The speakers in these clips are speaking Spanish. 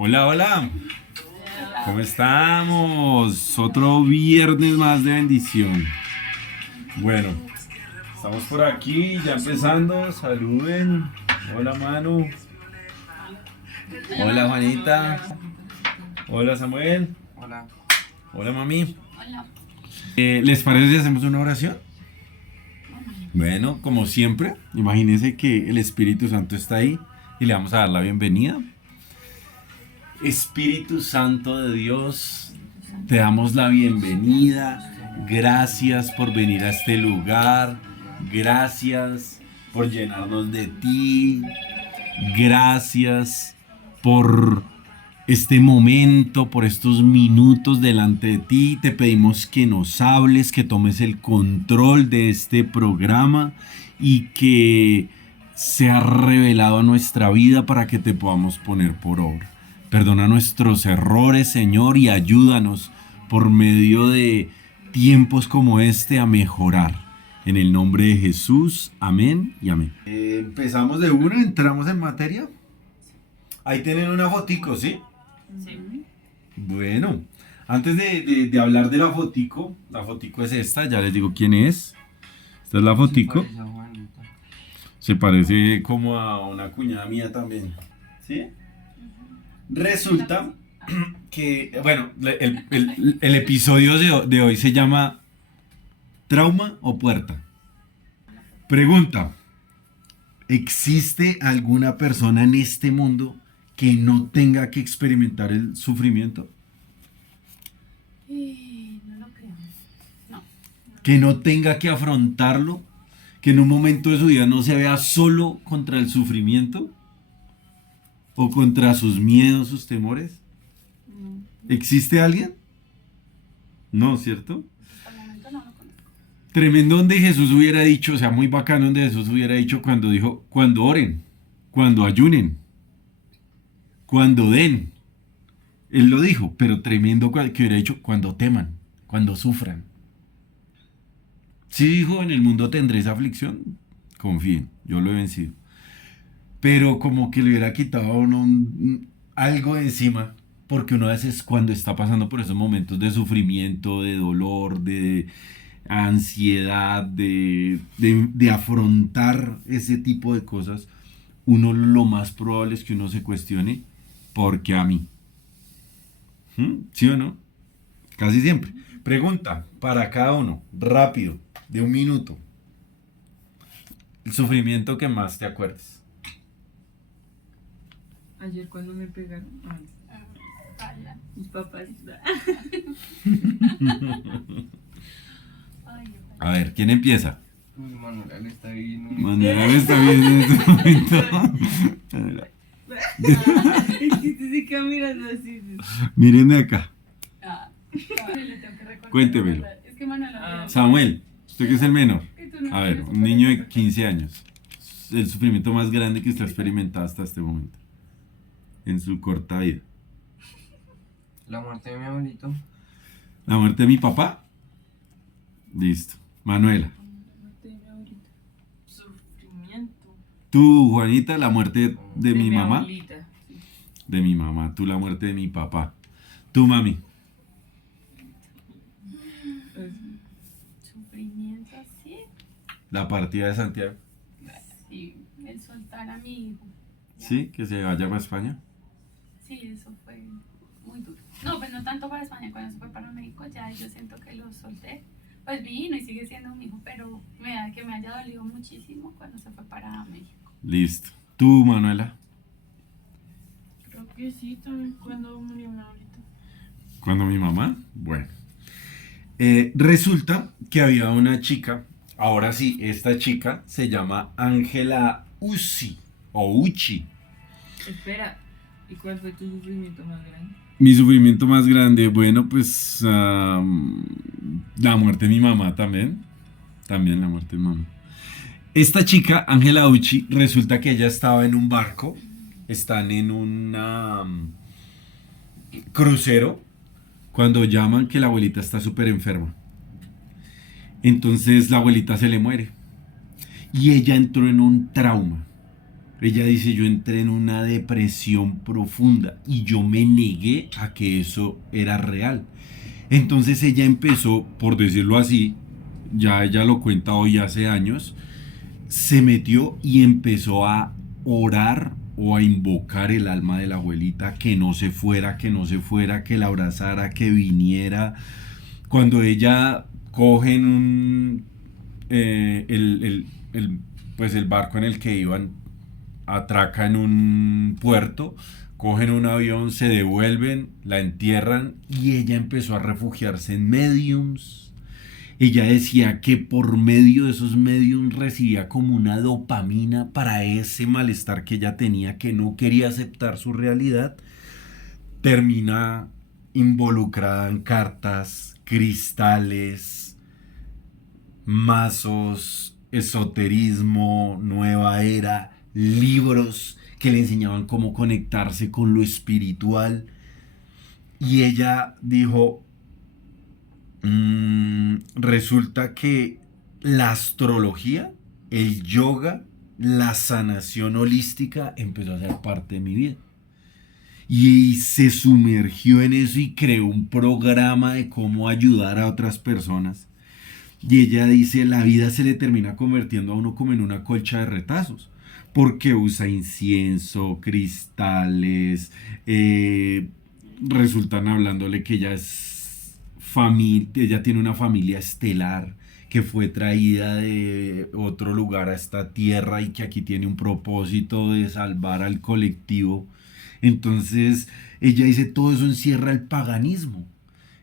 Hola, hola. ¿Cómo estamos? Otro viernes más de bendición. Bueno, estamos por aquí, ya empezando. Saluden. Hola, Manu. Hola, Juanita. Hola, Samuel. Hola. Hola, mami. Hola. ¿Les parece si hacemos una oración? Bueno, como siempre, imagínense que el Espíritu Santo está ahí y le vamos a dar la bienvenida. Espíritu Santo de Dios, te damos la bienvenida. Gracias por venir a este lugar. Gracias por llenarnos de ti. Gracias por este momento, por estos minutos delante de ti. Te pedimos que nos hables, que tomes el control de este programa y que sea revelado a nuestra vida para que te podamos poner por obra. Perdona nuestros errores, Señor, y ayúdanos por medio de tiempos como este a mejorar. En el nombre de Jesús, amén y amén. Empezamos de una, entramos en materia. Ahí tienen una fotico, ¿sí? Sí. Bueno, antes de hablar de la fotico es esta, ya les digo quién es. Esta es la fotico. Se parece como a una cuñada mía también. ¿Sí? Resulta que, bueno, el episodio de hoy se llama ¿Trauma o puerta? Pregunta: ¿existe alguna persona en este mundo que no tenga que experimentar el sufrimiento? No lo creo. No. ¿Que no tenga que afrontarlo? ¿Que en un momento de su vida no se vea solo contra el sufrimiento? ¿O contra sus miedos, sus temores? No. ¿Existe alguien? No, ¿cierto? Hasta el momento no lo conozco. Tremendo donde Jesús hubiera dicho, o sea, muy bacano donde Jesús hubiera dicho cuando dijo, cuando oren, cuando ayunen, cuando den. Él lo dijo, pero tremendo que hubiera dicho cuando teman, cuando sufran. Sí dijo, en el mundo tendréis aflicción. Confíen, yo lo he vencido. Pero como que le hubiera quitado a uno algo de encima, porque uno a veces cuando está pasando por esos momentos de sufrimiento, de dolor, de ansiedad, de afrontar ese tipo de cosas, uno lo más probable es que uno se cuestione, ¿por qué a mí? ¿Sí o no? Casi siempre. Pregunta para cada uno, rápido, de un minuto. El sufrimiento que más te acuerdes. Ayer cuando me pegaron, mis papás. A ver, ¿quién empieza? Uy, Manuel está ahí. No. Manuela está bien en este momento. Manuela. Es que se queda mirando así. Miren de acá. Le tengo que recordar. Cuéntemelo. Es que Manuela. Samuel, usted que es el menor. Que tú no A ver, tienes un niño de 15 años. El sufrimiento más grande que usted ha experimentado hasta este momento. En su corta vida. La muerte de mi abuelito. ¿La muerte de mi papá? Listo. Manuela. Sufrimiento. Tú, Juanita, la muerte de mi mamá. abuelita. De mi mamá. Tú, la muerte de mi papá. Tú, mami. Sufrimiento así. La partida de Santiago. Sí, el soltar a mi hijo. ¿Sí? Que se vaya para España. Sí, eso fue muy duro. No, pues no tanto para España, cuando se fue para México ya yo siento que lo solté. Pues vino y sigue siendo mi hijo, pero que me haya dolido muchísimo cuando se fue para México. Listo. Tú, Manuela. Creo que sí, también cuando murió mi abuelita. ¿Cuándo mi mamá? Bueno. Resulta que había una chica. Ahora sí, esta chica se llama Ángela Uzi o Uchi. Espera, ¿y cuál fue tu sufrimiento más grande? Mi sufrimiento más grande, bueno, pues la muerte de mi mamá también. También la muerte de mi mamá. Esta chica, Ángela Uchi, resulta que ella estaba en un barco. Están en un crucero cuando llaman que la abuelita está súper enferma. Entonces la abuelita se le muere. Y ella entró en un trauma. Ella dice, yo entré en una depresión profunda y yo me negué a que eso era real. Entonces ella empezó, por decirlo así, ya ella lo cuenta hoy hace años, se metió y empezó a orar o a invocar el alma de la abuelita, que no se fuera, que no se fuera, que la abrazara, que viniera. Cuando ella coge en pues el barco en el que iban, atraca en un puerto, cogen un avión, se devuelven, la entierran y ella empezó a refugiarse en mediums. Ella decía que por medio de esos mediums recibía como una dopamina para ese malestar que ella tenía, que no quería aceptar su realidad. Termina involucrada en cartas, cristales, mazos, esoterismo, nueva era, libros que le enseñaban cómo conectarse con lo espiritual. Y ella dijo, resulta que la astrología, el yoga, la sanación holística empezó a ser parte de mi vida. Y se sumergió en eso y creó un programa de cómo ayudar a otras personas. Y ella dice, la vida se le termina convirtiendo a uno como en una colcha de retazos, porque usa incienso, cristales, resultan hablándole que ella es familia, ella tiene una familia estelar que fue traída de otro lugar a esta tierra y que aquí tiene un propósito de salvar al colectivo. Entonces ella dice, todo eso encierra el paganismo,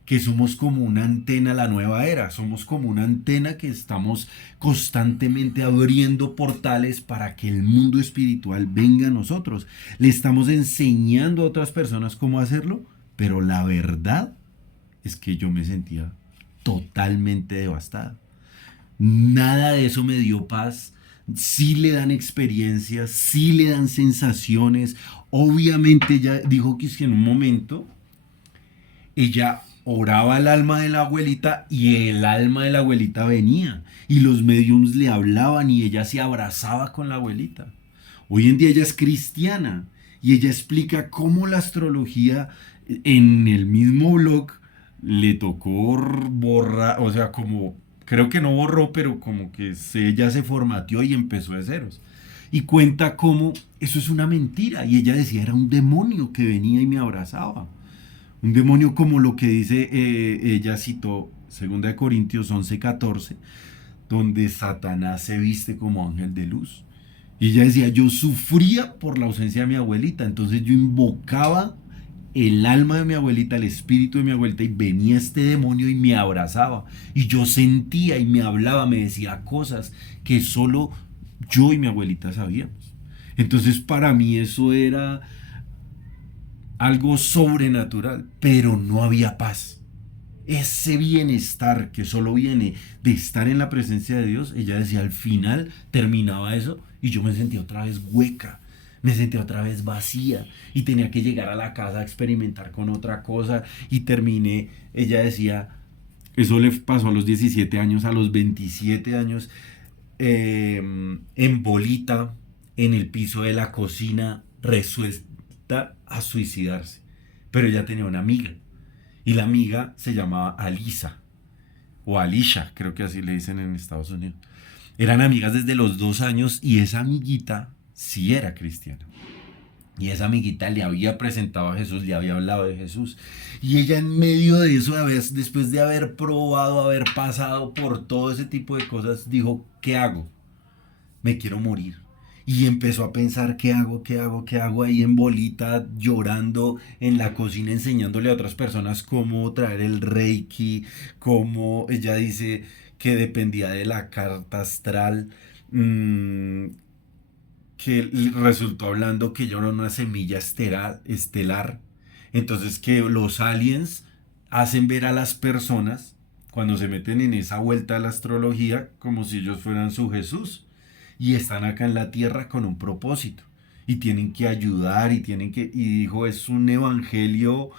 que somos como una antena a la nueva era, somos como una antena que estamos constantemente abriendo portales para que el mundo espiritual venga a nosotros. Le estamos enseñando a otras personas cómo hacerlo, pero la verdad es que yo me sentía totalmente devastada. Nada de eso me dio paz. Sí le dan experiencias, sí le dan sensaciones. Obviamente ella dijo que es que en un momento ella oraba al alma de la abuelita y el alma de la abuelita venía y los mediums le hablaban y ella se abrazaba con la abuelita. Hoy en día ella es cristiana y ella explica cómo la astrología en el mismo blog le tocó borrar, o sea, como creo que no borró, pero como que ella se formateó y empezó de ceros. Y cuenta cómo eso es una mentira y ella decía era un demonio que venía y me abrazaba. Un demonio como lo que dice, ella citó 2 Corintios 11:14, donde Satanás se viste como ángel de luz. Y ella decía, yo sufría por la ausencia de mi abuelita, entonces yo invocaba el alma de mi abuelita, el espíritu de mi abuelita, y venía este demonio y me abrazaba. Y yo sentía y me hablaba, me decía cosas que solo yo y mi abuelita sabíamos. Entonces para mí eso era algo sobrenatural, pero no había paz. Ese bienestar que solo viene de estar en la presencia de Dios, ella decía, al final terminaba eso y yo me sentía otra vez hueca, me sentía otra vez vacía y tenía que llegar a la casa a experimentar con otra cosa y terminé, ella decía, eso le pasó a los 17 años, a los 27 años, en bolita, en el piso de la cocina, resuelta a suicidarse. Pero ella tenía una amiga y la amiga se llamaba Alisa o Alicia, creo que así le dicen en Estados Unidos. Eran amigas desde los 2 años y esa amiguita sí era cristiana. Y esa amiguita le había presentado a Jesús, le había hablado de Jesús. Y ella en medio de eso, después de haber probado, haber pasado por todo ese tipo de cosas, dijo, ¿qué hago? Me quiero morir. Y empezó a pensar, ¿qué hago? ¿Qué hago? ¿Qué hago ahí en bolita, llorando en la cocina, enseñándole a otras personas cómo traer el Reiki, cómo ella dice que dependía de la carta astral, que resultó hablando que ella era una semilla estelar. Entonces que los aliens hacen ver a las personas, cuando se meten en esa vuelta a la astrología, como si ellos fueran su Jesús. Y están acá en la tierra con un propósito y tienen que ayudar y dijo, es un evangelio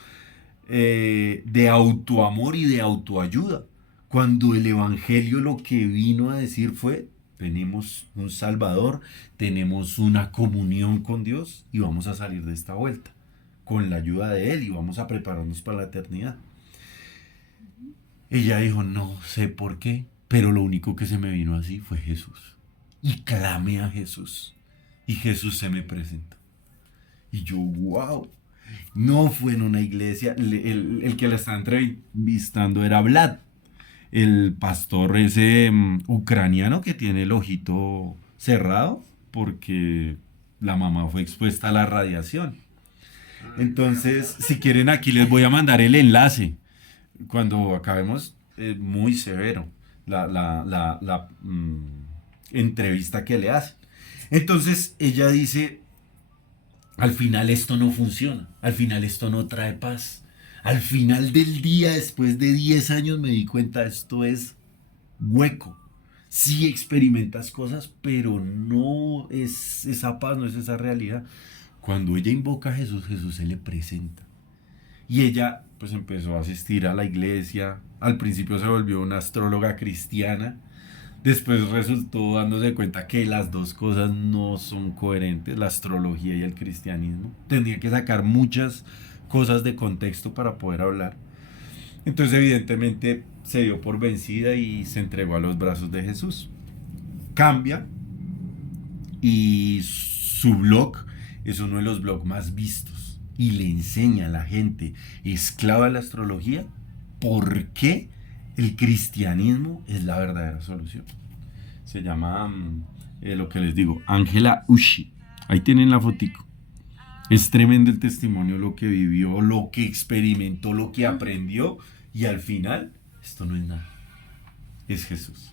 de autoamor y de autoayuda, cuando el evangelio lo que vino a decir fue Tenemos un Salvador, tenemos una comunión con Dios y vamos a salir de esta vuelta con la ayuda de Él y vamos a prepararnos para la eternidad. Ella dijo, no sé por qué, pero lo único que se me vino así fue Jesús. Y clamé a Jesús y Jesús se me presentó. Y yo, wow, no fue en una iglesia, el que la estaba entrevistando era Vlad, el pastor ese ucraniano que tiene el ojito cerrado porque la mamá fue expuesta a la radiación. Entonces, si quieren, aquí les voy a mandar el enlace cuando acabemos. Muy severo la entrevista que le hacen. Entonces, ella dice, al final esto no funciona, al final esto no trae paz. Al final del día, después de 10 años, me di cuenta, esto es hueco. Sí experimentas cosas, pero no es esa paz, no es esa realidad. Cuando ella invoca a Jesús, Jesús se le presenta. Y ella pues empezó a asistir a la iglesia. Al principio se volvió una astróloga cristiana. Después resultó dándose cuenta que las dos cosas no son coherentes, la astrología y el cristianismo. Tenía que sacar muchas cosas de contexto para poder hablar. Entonces evidentemente se dio por vencida y se entregó a los brazos de Jesús. Cambia y su blog es uno de los blogs más vistos y le enseña a la gente esclava de la astrología por qué el cristianismo es la verdadera solución. Se llama, lo que les digo, Angela Ushi. Ahí tienen la fotico. Es tremendo el testimonio, lo que vivió, lo que experimentó, lo que aprendió. Y al final, esto no es nada. Es Jesús.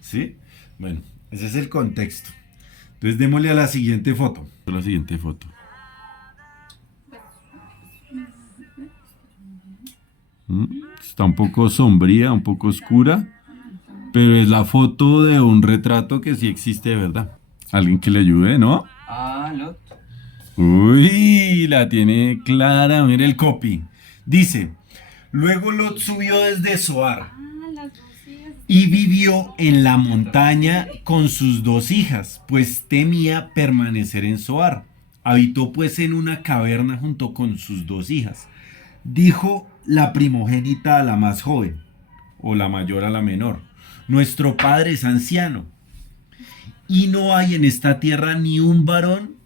¿Sí? Bueno, ese es el contexto. Entonces démosle a la siguiente foto. La siguiente foto. Está un poco sombría, un poco oscura, pero es la foto de un retrato que sí existe de verdad. Alguien que le ayude, ¿no? Ah, Lot. Uy, la tiene clara. Mira el copy. Dice, luego Lot subió desde Zoar y vivió en la montaña con sus 2 hijas, pues temía permanecer en Zoar. Habitó pues en una caverna junto con sus 2 hijas. Dijo la primogénita a la más joven, o la mayor a la menor, nuestro padre es anciano, y no hay en esta tierra ni un varón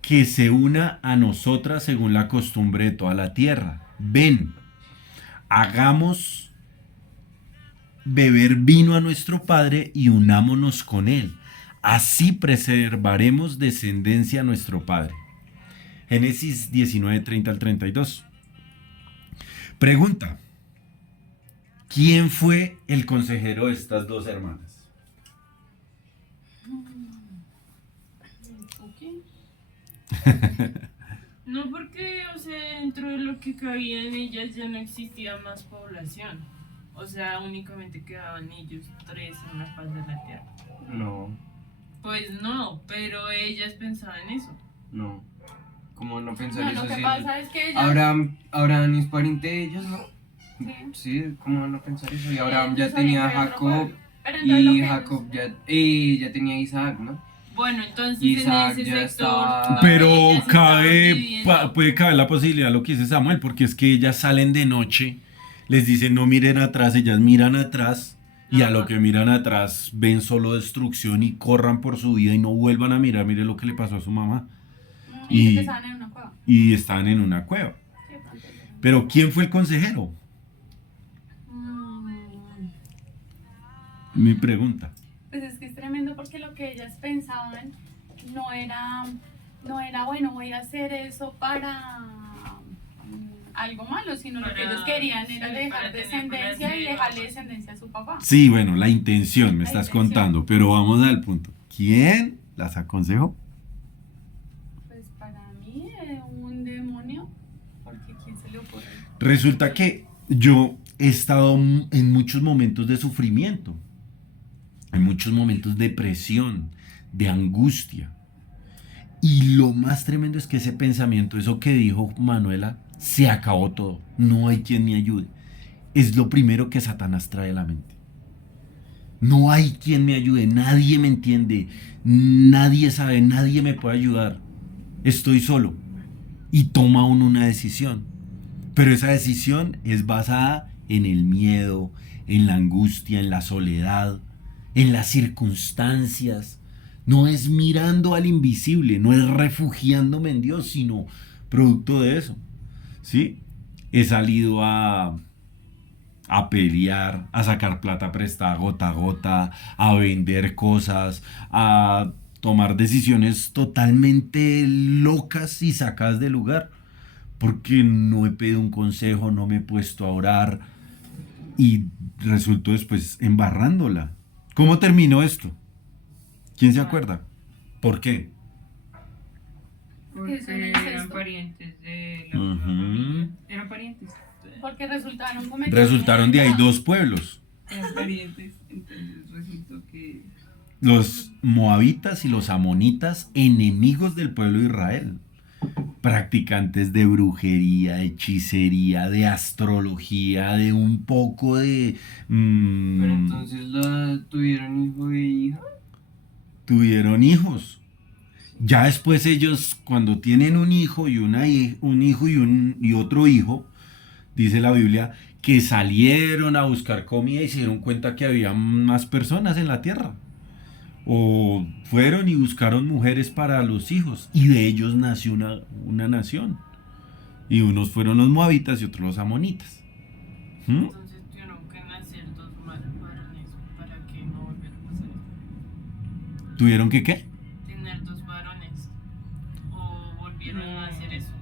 que se una a nosotras según la costumbre de toda la tierra. Ven, hagamos beber vino a nuestro padre y unámonos con él. Así preservaremos descendencia a nuestro padre. Génesis 19, 30 al 32. Pregunta: ¿quién fue el consejero de estas 2 hermanas? No, porque, o sea, dentro de lo que cabía en ellas ya no existía más población. O sea, únicamente quedaban ellos 3 en la faz de la tierra. No, Pues no, pero ellas pensaban eso. no. ¿Cómo no pensar No, eso? lo que Sí, pasa es que ella... Abraham es pariente de ellos, ¿no? Sí. Sí, ¿cómo no pensar eso? Y Abraham ya Ellos tenía a habían creado otro Jacob pueblo. Pero entonces lo y que Jacob ya tenía a Isaac, ¿no? Bueno, entonces Isaac en ese ya sector... estaba- donde Pero ellas estaban viviendo, puede caber la posibilidad, lo que dice Samuel, porque es que ellas salen de noche, les dicen no miren atrás, ellas miran atrás y a lo que miran atrás ven solo destrucción y corran por su vida y no vuelvan a mirar. Mire lo que le pasó a su mamá. y Y- que estaban en una cueva. Y estaban en una cueva. Sí, pronto. Pero ¿quién fue el consejero? Mi pregunta. Pues es que es tremendo porque lo que ellas pensaban no era bueno, voy a hacer eso para algo malo, sino lo que Para- ellos querían era sí, dejar para tener descendencia y placer. dejarle descendencia a su papá. Sí, bueno, la intención me La estás intención. contando, pero vamos al punto. ¿Quién las aconsejó? Pues para mí un demonio, porque ¿quién se le ocurre? Resulta que yo he estado en muchos momentos de sufrimiento, en muchos momentos de presión, de angustia. Y lo más tremendo es que ese pensamiento, eso que dijo Manuela, se acabó todo, no hay quien me ayude. Es lo primero que Satanás trae a la mente. No hay quien me ayude, nadie me entiende, nadie sabe, nadie me puede ayudar. Estoy solo. Y toma uno una decisión. Pero esa decisión es basada en el miedo, en la angustia, en la soledad, en las circunstancias. No es mirando al invisible, no es refugiándome en Dios, sino producto de eso. ¿Sí? He salido a pelear, a sacar plata prestada gota a gota, a vender cosas, a tomar decisiones totalmente locas y sacadas de lugar, porque no he pedido un consejo, no me he puesto a orar y resultó después embarrándola. ¿Cómo terminó esto? ¿Quién se acuerda? ¿Por qué? Eso Porque no es eran esto. parientes de la Ujú. familia. Eran parientes. Porque cometiendo Resultaron de ahí pecado. dos pueblos, Eran parientes. Entonces resultó que. los moabitas y los amonitas, enemigos del pueblo de Israel, practicantes de brujería, de hechicería, de astrología, de un poco de... Pero entonces tuvieron hijo e hija. tuvieron hijos. Ya después ellos, cuando tienen un hijo y un hijo y otro hijo, dice la Biblia, que salieron a buscar comida y se dieron cuenta que había más personas en la tierra. O fueron y buscaron mujeres para los hijos y de ellos nació una nación. Y unos fueron los moabitas y otros los amonitas. ¿Mm? Entonces tuvieron que nacer dos varones para que no volviera a pasar eso. ¿Tuvieron que qué? Tener dos varones. O volvieron a hacer eso.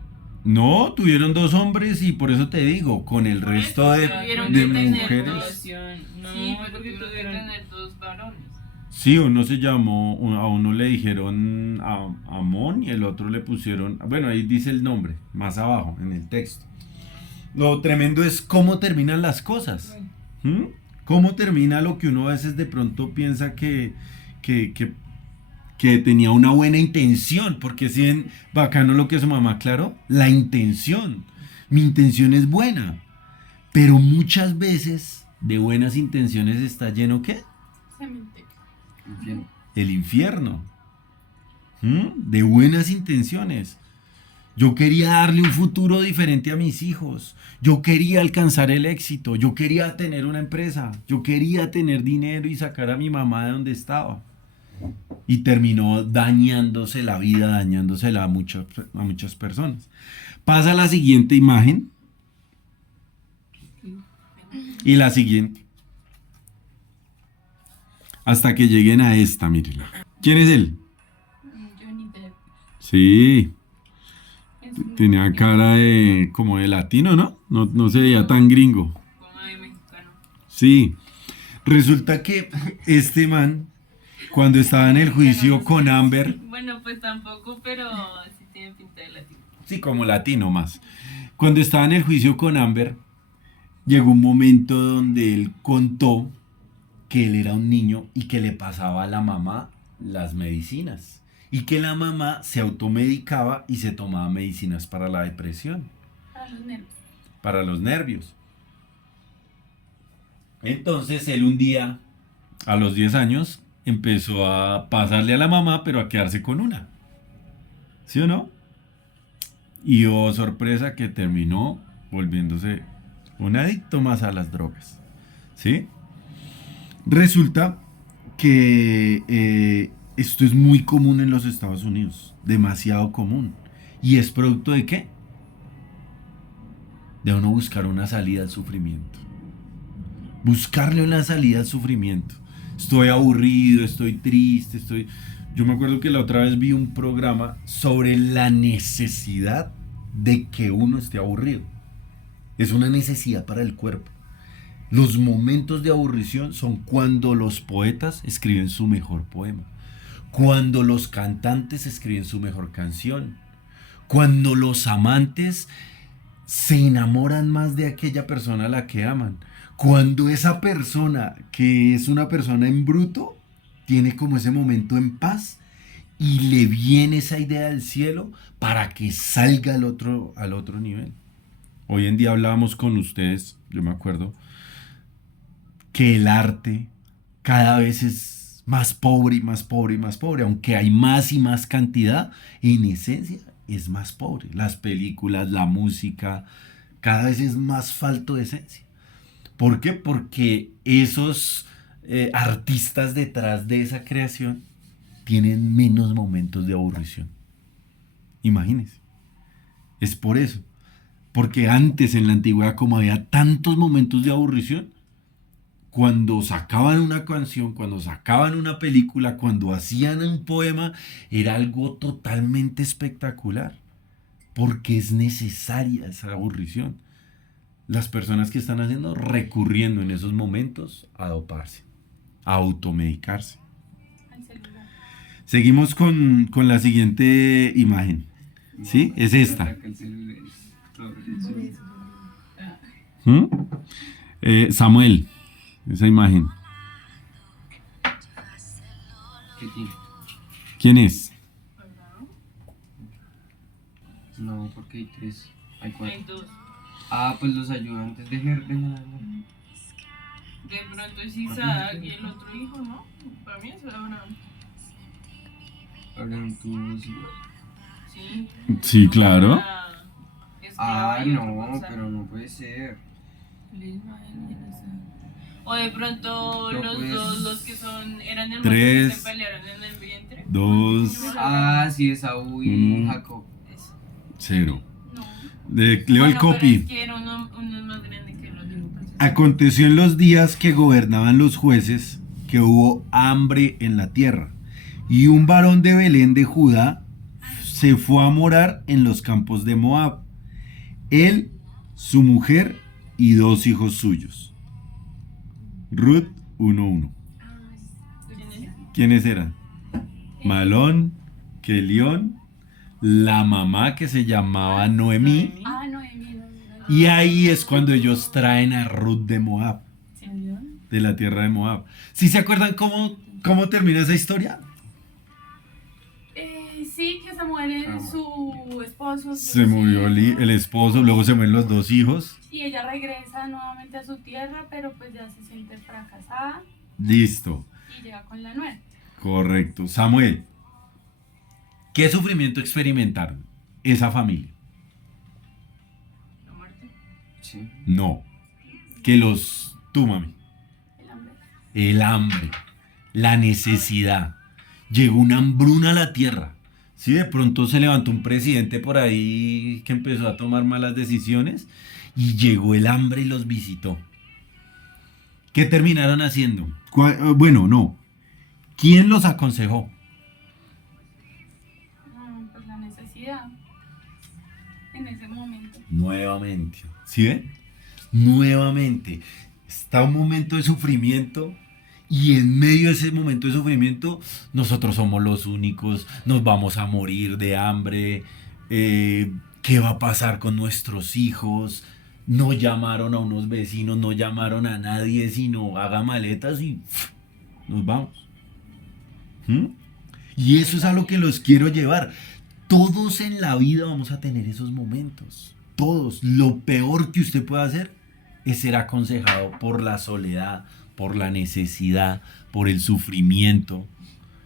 No, tuvieron dos hombres y por eso te digo, con el Por resto eso, de, tuvieron de que tener mujeres. dos. No, Sí, porque porque tuvieron que tuvieron- tener dos varones. Sí, uno se llamó, a uno le dijeron Amón y el otro le pusieron, bueno, ahí dice el nombre, más abajo en el texto. Lo tremendo es cómo terminan las cosas. ¿Mm? Cómo termina lo que uno a veces de pronto piensa que tenía una buena intención, porque si ven bacano lo que su mamá aclaró, la intención. Mi intención es buena, pero muchas veces de buenas intenciones está lleno ¿qué? Cementerio. Infierno. El infierno. De buenas intenciones. Yo quería darle un futuro diferente a mis hijos. Yo quería alcanzar el éxito. Yo quería tener una empresa. Yo quería tener dinero y sacar a mi mamá de donde estaba. Y terminó dañándose la vida, dañándosela a muchas personas. Pasa a la siguiente imagen. Y la siguiente. Hasta que lleguen a esta, mírenla. ¿Quién es él? Johnny Depp. Sí, Es un- tenía cara de como de latino, ¿no? No se veía tan gringo. Como de mexicano. Sí, resulta que este man, cuando estaba en el juicio con Amber, Bueno, pues tampoco, pero sí tiene pinta de latino. sí, como latino más, cuando estaba en el juicio con Amber, llegó un momento donde él contó que él era un niño y que le pasaba a la mamá las medicinas y que la mamá se automedicaba y se tomaba medicinas para la depresión, Para los nervios. para los nervios. Entonces él un día, a los 10 años, empezó a pasarle a la mamá, pero a quedarse con una. ¿Sí o no? Y oh, sorpresa que terminó volviéndose un adicto más a las drogas. ¿Sí? Resulta que esto es muy común en los Estados Unidos, demasiado común. ¿Y es producto de qué? De uno buscar una salida al sufrimiento. Buscarle una salida al sufrimiento. Estoy aburrido, estoy triste, Yo me acuerdo que la otra vez vi un programa sobre la necesidad de que uno esté aburrido. Es una necesidad para el cuerpo. Los momentos de aburrición son cuando los poetas escriben su mejor poema, cuando los cantantes escriben su mejor canción, cuando los amantes se enamoran más de aquella persona a la que aman, cuando esa persona que es una persona en bruto tiene como ese momento en paz y le viene esa idea del cielo para que salga al otro nivel. Hoy en día hablábamos con ustedes, yo me acuerdo, que el arte cada vez es más pobre y más pobre y más pobre, aunque hay más y más cantidad, en esencia es más pobre. Las películas, la música, cada vez es más falto de esencia. ¿Por qué? Porque esos artistas detrás de esa creación tienen menos momentos de aburrición. Imagínense. Es por eso. Porque antes en la antigüedad, como había tantos momentos de aburrición, cuando sacaban una canción, cuando sacaban una película, cuando hacían un poema, era algo totalmente espectacular. Porque es necesaria esa aburrición. Las personas que están haciendo, recurriendo en esos momentos a doparse, a automedicarse. Al celular. Seguimos con la siguiente imagen. ¿Sí? Es esta. Ataca el celular. Todo eso. Por eso. Samuel, esa imagen. ¿Qué tiene? ¿Quién es? No, porque hay 3. Hay 4. Hay 2. Ah, pues los ayudantes de Gerben. De pronto es Isaac y el otro hijo, ¿no? Para mí es Abraham. Hablan tú, sí. Sí. Sí, claro. Una esclava Ah, y otro no, Gonzalo. pero no puede ser. O de pronto No, los pues. dos, los que eran hermanos Tres. que se pelearon en el vientre. 2, Ah, sí, Esaú y Jacob. Eso. 0. No. Leo el Bueno, pero copy. es que era uno es más grande que el otro. Aconteció en los días que gobernaban los jueces que hubo hambre en la tierra, y un varón de Belén de Judá se fue a morar en los campos de Moab, él, su mujer y 2 hijos suyos. Ruth 1:1. ¿Quién es? ¿Quiénes eran? Malón, Kelión, la mamá que se llamaba Noemí, Ah, Noemí, no. y ahí es cuando ellos traen a Ruth de Moab, de la tierra de Moab. ¿Sí se acuerdan cómo termina esa historia? Sí, que se muere su esposo. Se murió el esposo, luego se mueren los 2 hijos. Y ella regresa nuevamente a su tierra, pero pues ya se siente fracasada Listo, y llega con la nuera. correcto. Samuel, ¿qué sufrimiento experimentaron esa familia? La muerte. Sí. No, tú, mami. El hambre. El hambre, la necesidad. Llegó una hambruna a la tierra. Sí, de pronto se levantó un presidente por ahí que empezó a tomar malas decisiones y llegó el hambre y los visitó. ¿Qué terminaron haciendo? Bueno, no. ¿Quién los aconsejó? Pues la necesidad en ese momento. Nuevamente. ¿Sí ven? Nuevamente. Está un momento de sufrimiento. Y en medio de ese momento de sufrimiento, nosotros somos los únicos, nos vamos a morir de hambre, ¿qué va a pasar con nuestros hijos? No llamaron a unos vecinos, no llamaron a nadie, sino haga maletas y nos vamos. ¿Mm? Y eso es a lo que los quiero llevar. Todos en la vida vamos a tener esos momentos, todos. Lo peor que usted puede hacer es ser aconsejado por la soledad, por la necesidad, por el sufrimiento.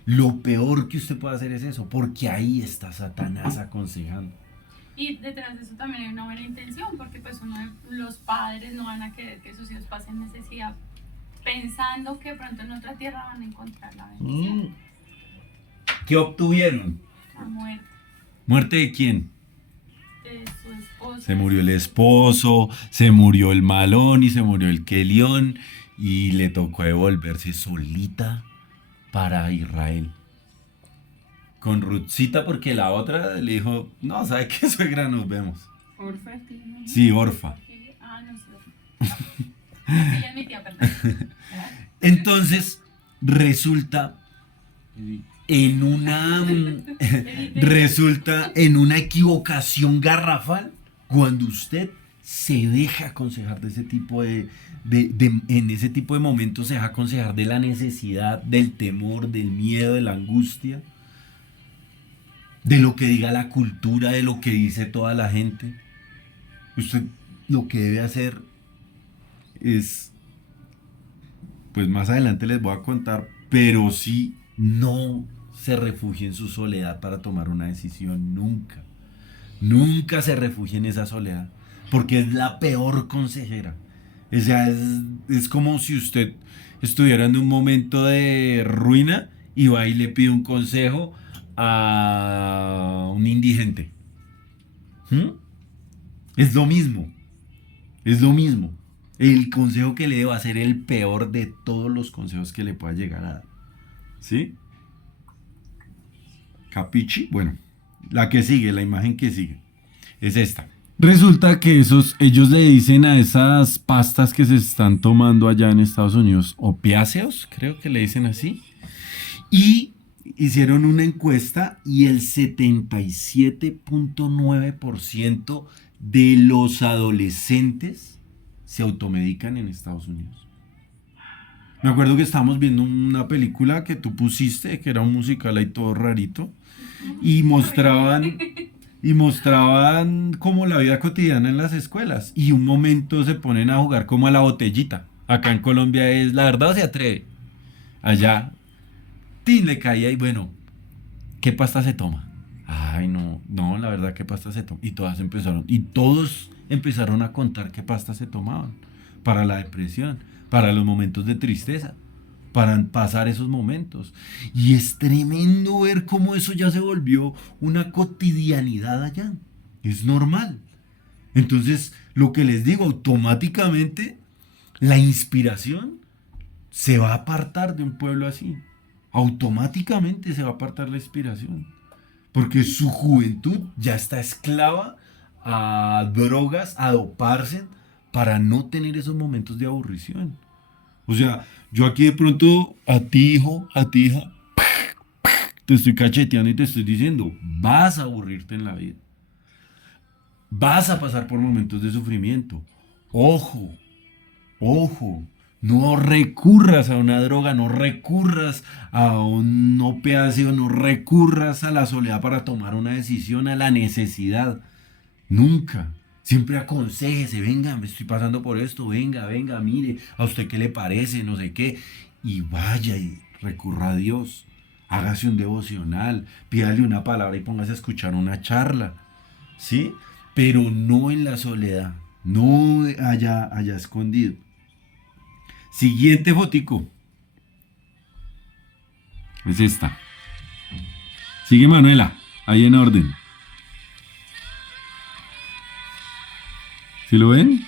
Lo peor que usted puede hacer es eso, porque ahí está Satanás aconsejando. Y detrás de eso también hay una buena intención, porque pues los padres no van a querer que sus hijos pasen necesidad, pensando que pronto en otra tierra van a encontrar la bendición. ¿Qué obtuvieron? La muerte ¿Muerte de quién? de su esposo. Se murió el esposo, se murió el Malón y se murió el Kelión, y le tocó devolverse solita para Israel. Con Ruthcita, porque la otra le dijo, no, ¿sabe qué, suegra? Nos vemos. Orfa. Sí, Orfa. Ah, no sé. Ella es mi tía, perdón. Entonces, resulta en una equivocación garrafal cuando usted se deja aconsejar de ese tipo en ese tipo de momentos se deja aconsejar de la necesidad, del temor, del miedo, de la angustia, de lo que diga la cultura, de lo que dice toda la gente. Usted lo que debe hacer es pues más adelante les voy a contar, pero sí, no se refugie en su soledad para tomar una decisión, nunca. Nunca se refugie en esa soledad, porque es la peor consejera. O sea, es como si usted estuviera en un momento de ruina y va y le pide un consejo a un indigente. ¿Mm? Es lo mismo, es lo mismo. El consejo que le dé va a ser el peor de todos los consejos que le pueda llegar a dar. ¿Sí? ¿Capichi? Bueno, la que sigue, la imagen que sigue, es esta. Resulta que ellos le dicen a esas pastas que se están tomando allá en Estados Unidos, opiáceos, creo que le dicen así, y hicieron una encuesta y el 77.9% de los adolescentes se automedican en Estados Unidos. Me acuerdo que estábamos viendo una película que tú pusiste, que era un musical ahí todo rarito, y mostraban como la vida cotidiana en las escuelas. Y un momento se ponen a jugar como a la botellita. Acá en Colombia es la verdad o se atreve. Allá, tin, le caía y bueno, ¿qué pasta se toma? Ay, no, la verdad, ¿qué pasta se toma? Y todos empezaron a contar qué pasta se tomaban para la depresión, para los momentos de tristeza, para pasar esos momentos. Y es tremendo ver cómo eso ya se volvió una cotidianidad allá. Es normal. Entonces, lo que les digo, automáticamente la inspiración se va a apartar de un pueblo así. Automáticamente se va a apartar la inspiración. Porque su juventud ya está esclava a drogas, a doparse para no tener esos momentos de aburrición. O sea, yo aquí de pronto a ti, hijo, a ti, hija, te estoy cacheteando y te estoy diciendo, vas a aburrirte en la vida. Vas a pasar por momentos de sufrimiento. Ojo, no recurras a una droga, no recurras a un opiáceo, no recurras a la soledad para tomar una decisión, a la necesidad. Nunca. Siempre aconséjese, venga, me estoy pasando por esto, venga, mire, a usted qué le parece, no sé qué. Y vaya y recurra a Dios. Hágase un devocional, pídale una palabra y póngase a escuchar una charla. ¿Sí? Pero no en la soledad, no allá escondido. Siguiente fotico. Es esta. Sigue Manuela, ahí en orden. ¿Sí lo ven?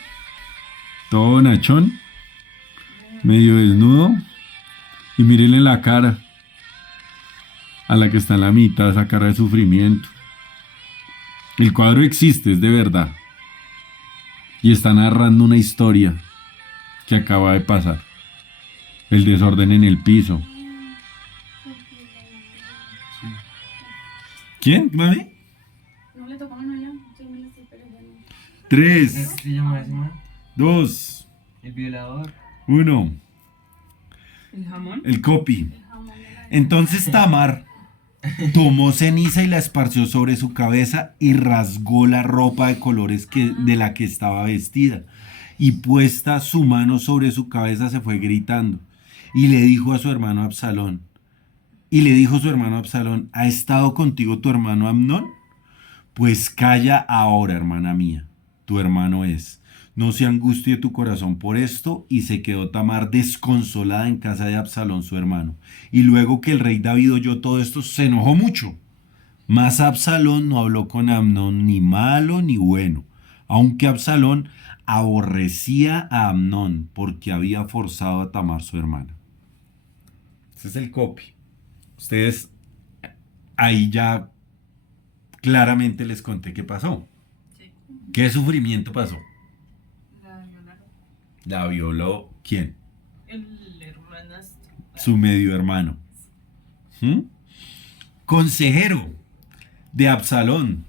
Todo bonachón, medio desnudo. Y mírenle la cara a la que está en la mitad, esa cara de sufrimiento. El cuadro existe, es de verdad. Y está narrando una historia que acaba de pasar. El desorden en el piso. ¿Quién, mami? No le tocó a Manuela, yo me la sé, pero ya no. 3, ¿Se llama ese man? 2, El violador. 1. ¿El jamón? El copy. El jamón de la- Entonces Tamar tomó ceniza y la esparció sobre su cabeza y rasgó la ropa de colores de la que estaba vestida. Y puesta su mano sobre su cabeza se fue gritando. Y le dijo a su hermano Absalón. ¿Ha estado contigo tu hermano Amnón? Pues calla ahora, hermana mía. Tu hermano es. No se angustie tu corazón por esto. Y se quedó Tamar desconsolada en casa de Absalón, su hermano. Y luego que el rey David oyó todo esto, se enojó mucho. Mas Absalón no habló con Amnón ni malo ni bueno, aunque Absalón aborrecía a Amnón porque había forzado a Tamar, su hermana. Ese es el copy. Ustedes ahí ya claramente les conté qué pasó. Sí. ¿Qué sufrimiento pasó? La violaron. La violó, ¿quién? El hermanastro. Su medio hermano. ¿Mm? Consejero de Absalón.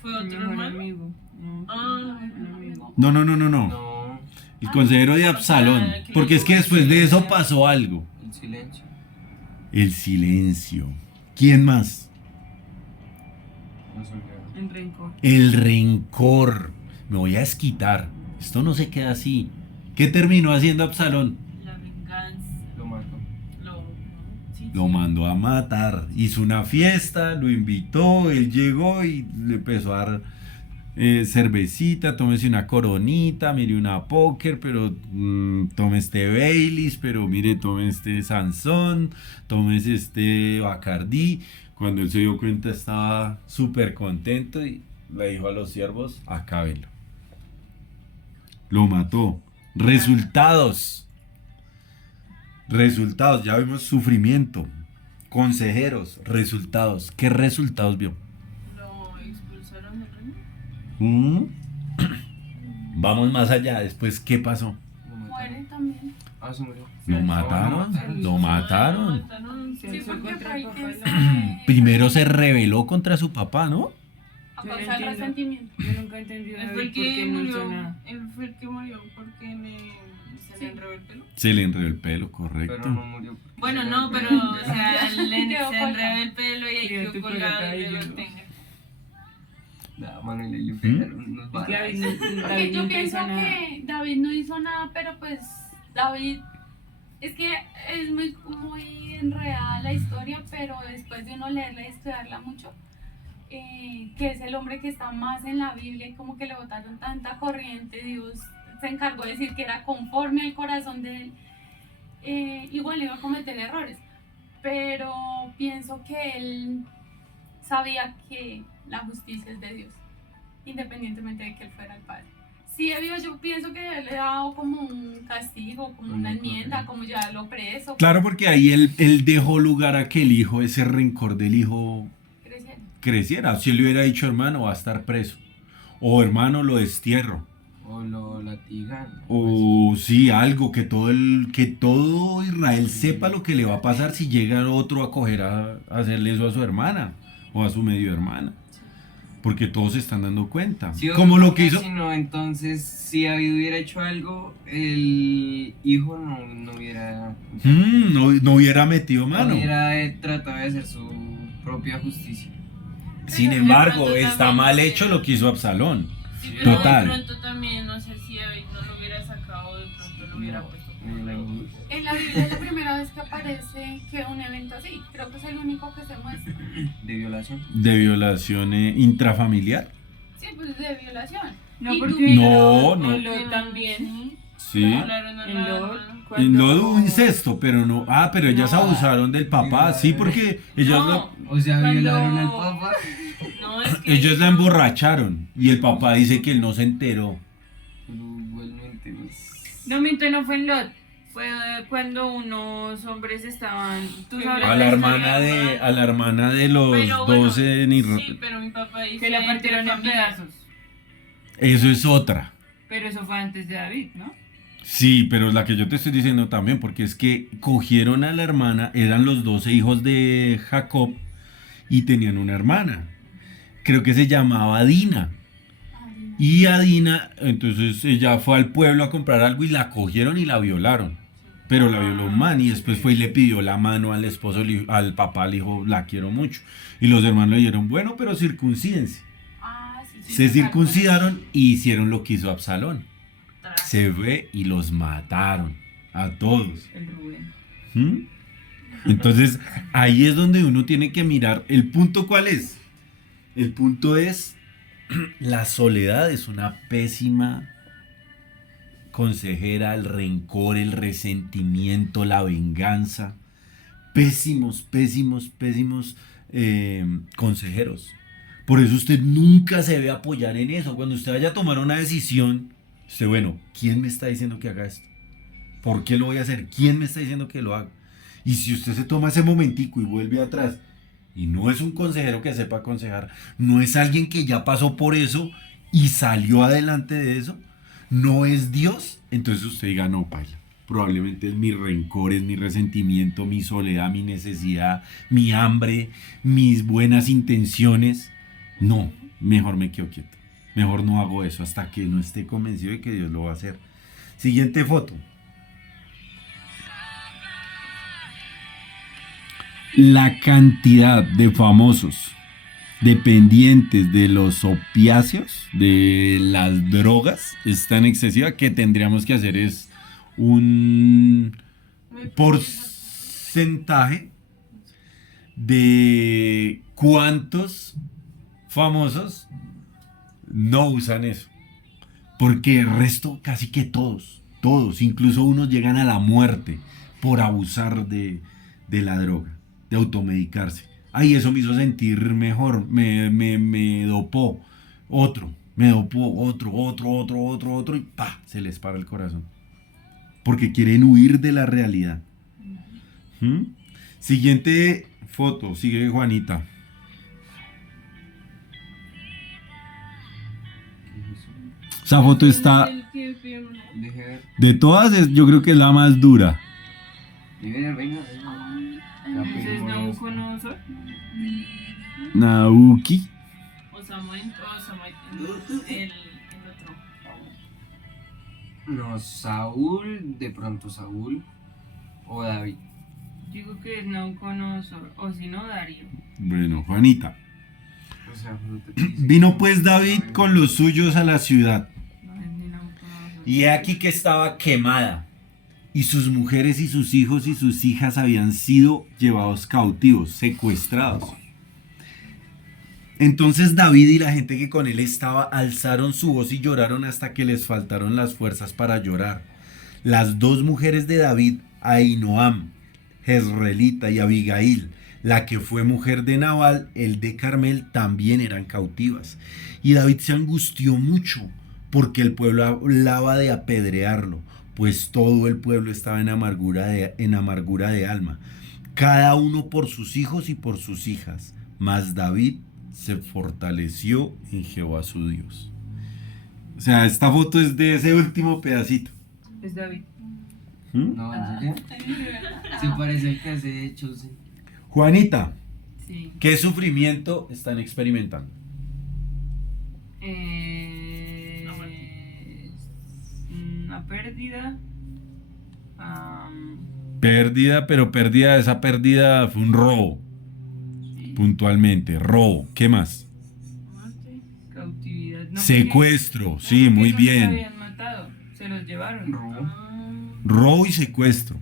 ¿Fue Mi otro mejor hermano? amigo. No. Ah, Un amigo. No. No, El consejero de Absalón. Porque es que después de eso pasó algo. el silencio. El silencio. ¿Quién más? No se olvida. En rencor. El rencor. Me voy a desquitar. Esto no se queda así. ¿Qué terminó haciendo Absalón? la venganza. Lo mandó a matar. Hizo una fiesta, lo invitó, él llegó y le empezó a dar cervecita, tómese una coronita, mire una póker, pero tome este Baileys, pero mire, tome este Sansón, tómese este Bacardí. Cuando él se dio cuenta estaba súper contento y le dijo a los siervos, acábenlo. Lo mató. Resultados. Resultados, ya vimos sufrimiento. Consejeros, resultados. ¿Qué resultados vio? Lo expulsaron del reino. Vamos más allá. Después, ¿qué pasó? Muere también. Ah, se murió. ¿Lo mataron? Lo mataron. Sí, Se fue porque contra fue el el que papá. se... Primero se rebeló contra su papá, ¿no? A Yo no causa del entiendo. resentimiento. Yo nunca he entendido Él a fue el David por qué que no hizo murió. nada. Él fue el que murió porque se Sí. le enredó el pelo. Se le enredó el pelo, Pero correcto. no murió. porque Bueno, se le no, enredó pero, el o pelo. sea, se Quedó enredó el pelo y ahí Quedó quedó tu colgado y cabello. luego tenga. Nah, mano, le pegaron unos Es que David, balazos. Porque David yo nunca pienso hizo nada. que David no hizo nada, pero pues David es que es muy enredada la historia, pero después de uno leerla y estudiarla mucho, que es el hombre que está más en la Biblia y como que le botaron tanta corriente, Dios se encargó de decir que era conforme al corazón de él, igual iba a cometer errores, pero pienso que él sabía que la justicia es de Dios, independientemente de que él fuera el padre. Sí, yo pienso que él le ha dado como un castigo, como una enmienda, como ya lo preso. Claro, porque ahí él dejó lugar a que el hijo, ese rencor del hijo Creciendo. creciera. Si él le hubiera dicho, hermano, va a estar preso. O hermano, lo destierro. O lo latigan. O sí, algo que todo Israel sepa lo que le va a pasar si llega otro a coger a hacerle eso a su hermana o a su medio hermana. Porque todos se están dando cuenta. Sí, Como lo que hizo. Si no, entonces, si David hubiera hecho algo, el hijo no hubiera. No hubiera metido mano. Hubiera tratado de hacer su propia justicia. Sin Pero de embargo, pronto está también mal sí. hecho lo que hizo Absalón. Sí, pero Total. de pronto también, no sé si David no lo hubiera sacado, de pronto lo hubiera puesto. En la Biblia es la primera vez que aparece que un evento así, creo que es el único que se muestra. De violación. De violación intrafamiliar. Sí, pues de violación. No, Y porque No, en no. Lot también. Sí. Hablaron a En la Lot. hermana. No hubo incesto, pero no. Ah, pero ellas No. abusaron del papá. Sí, porque ellas, No, O sea, Cuando- violaron al papá. no, es que ellos la emborracharon. Y el papá dice que él no se enteró. Pero igualmente, pues. No, miento, no fue en Lot. Fue cuando unos hombres estaban. ¿Tú sabes A la la historia? hermana de los Pero bueno, 12 en Israel. sí, pero mi papá dice Que la partieron en entre familias. pedazos. Eso es otra. Pero eso fue antes de David, ¿no? Sí, pero la que yo te estoy diciendo también, porque es que cogieron a la hermana, eran los 12 hijos de Jacob y tenían una hermana. Creo que se llamaba Dina. Y a Dina, entonces ella fue al pueblo a comprar algo y la cogieron y la violaron. Pero la violó un man y después fue y le pidió la mano al esposo, al papá, le dijo, la quiero mucho. Y los hermanos le dijeron, bueno, pero circuncídense. Ah, sí, sí, Se total. circuncidaron y hicieron lo que hizo Absalón. Tras. Se fue y los mataron a todos. El Rubén. ¿Mm? Entonces, ahí es donde uno tiene que mirar. ¿El punto cuál es? El punto es, la soledad es una pésima consejera, el rencor, el resentimiento, la venganza. Pésimos, pésimos, pésimos consejeros. Por eso usted nunca se debe apoyar en eso. Cuando usted vaya a tomar una decisión, usted, bueno, ¿quién me está diciendo que haga esto? ¿Por qué lo voy a hacer? ¿Quién me está diciendo que lo haga? Y si usted se toma ese momentico y vuelve atrás, y no es un consejero que sepa aconsejar, no es alguien que ya pasó por eso y salió adelante de eso, no es Dios, entonces usted diga, no, paila. Probablemente es mi rencor, es mi resentimiento, mi soledad, mi necesidad, mi hambre, mis buenas intenciones. No, mejor me quedo quieto. Mejor no hago eso hasta que no esté convencido de que Dios lo va a hacer. Siguiente foto. La cantidad de famosos dependientes de los opiáceos, de las drogas, es tan excesiva que tendríamos que hacer es un porcentaje de cuántos famosos no usan eso. Porque el resto, casi que todos, incluso unos llegan a la muerte por abusar de la droga, de automedicarse. Ay, eso me hizo sentir mejor, me dopó otro, otro, y ¡pa! Se les para el corazón. Porque quieren huir de la realidad. ¿Mm? Siguiente foto, sigue Juanita. Esa foto está, El que vemos. Deje ver, de todas, yo creo que es la más dura. deje ver, venga. Ese es Nabucodonosor. Nauki. O Samuel, el otro. No, Saúl, de pronto Saúl o David. Digo que es Nabucodonosor, o si no, Darío. Bueno, Juanita. O sea, no te dice- Vino pues David con los suyos a la ciudad. No es ni Nabucodonosor. Y he aquí que estaba quemada, y sus mujeres y sus hijos y sus hijas habían sido llevados cautivos, secuestrados. Entonces David y la gente que con él estaba alzaron su voz y lloraron hasta que les faltaron las fuerzas para llorar. Las dos mujeres de David, Ahinoam, Jezreelita, y Abigail, la que fue mujer de Nabal, el de Carmel, también eran cautivas. Y David se angustió mucho porque el pueblo hablaba de apedrearlo, pues todo el pueblo estaba en amargura de alma, cada uno por sus hijos y por sus hijas. Mas David se fortaleció en Jehová su Dios. O sea, esta foto es de ese último pedacito. Es David. ¿Mm? No, ¿en serio? Se parece al que hace hecho, sí. Juanita, Sí. ¿qué sufrimiento están experimentando? Una pérdida. Pérdida, pero esa pérdida fue un robo, Sí, puntualmente, robo. ¿Qué más? muerte, cautividad. No, Secuestro, porque- sí, no, muy porque no los bien. habían matado, se los llevaron. Robo. Robo y secuestro,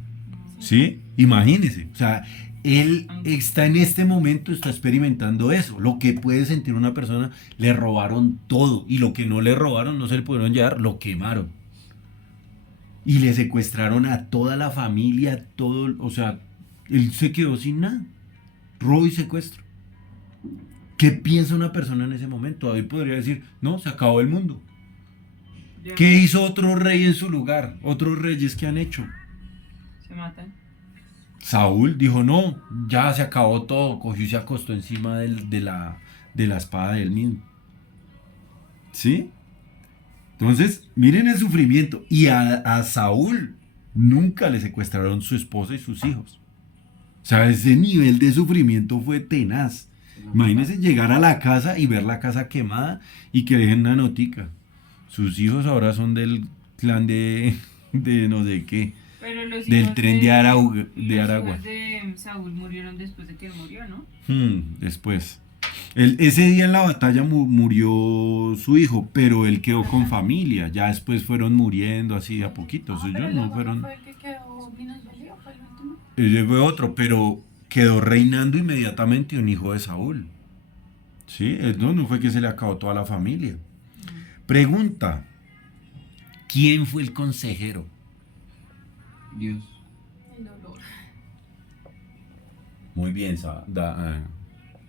¿sí? Imagínese, o sea, él está en este momento, está experimentando eso. Lo que puede sentir una persona, le robaron todo, y lo que no le robaron, no se le pudieron llevar, lo quemaron. Y le secuestraron a toda la familia, todo, o sea, él se quedó sin nada. Robo y secuestro. ¿Qué piensa una persona en ese momento? David podría decir, no, se acabó el mundo. Ya, ¿Qué hizo otro rey en su lugar? Otros reyes que han hecho. se matan. Saúl dijo, no, ya se acabó todo, cogió y se acostó encima de la espada del mismo. ¿Sí? Entonces, miren el sufrimiento. Y a Saúl nunca le secuestraron su esposa y sus hijos. O sea, ese nivel de sufrimiento fue tenaz. Imagínense llegar a la casa y ver la casa quemada y que dejen una notica. Sus hijos ahora son del clan de no sé qué. Pero los Del hijos tren de Aragua. Los hijos de Saúl murieron después de que él murió, ¿no? Después. Ese día en la batalla murió su hijo, pero él quedó con familia. Ya después fueron muriendo así de a poquitos. Pero Ellos no luego fueron. fue el que quedó minusválido, fue el último. Ese fue otro, pero quedó reinando inmediatamente un hijo de Saúl. Sí, no fue que se le acabó toda la familia. Pregunta: ¿quién fue el consejero? Dios. El dolor. Muy bien,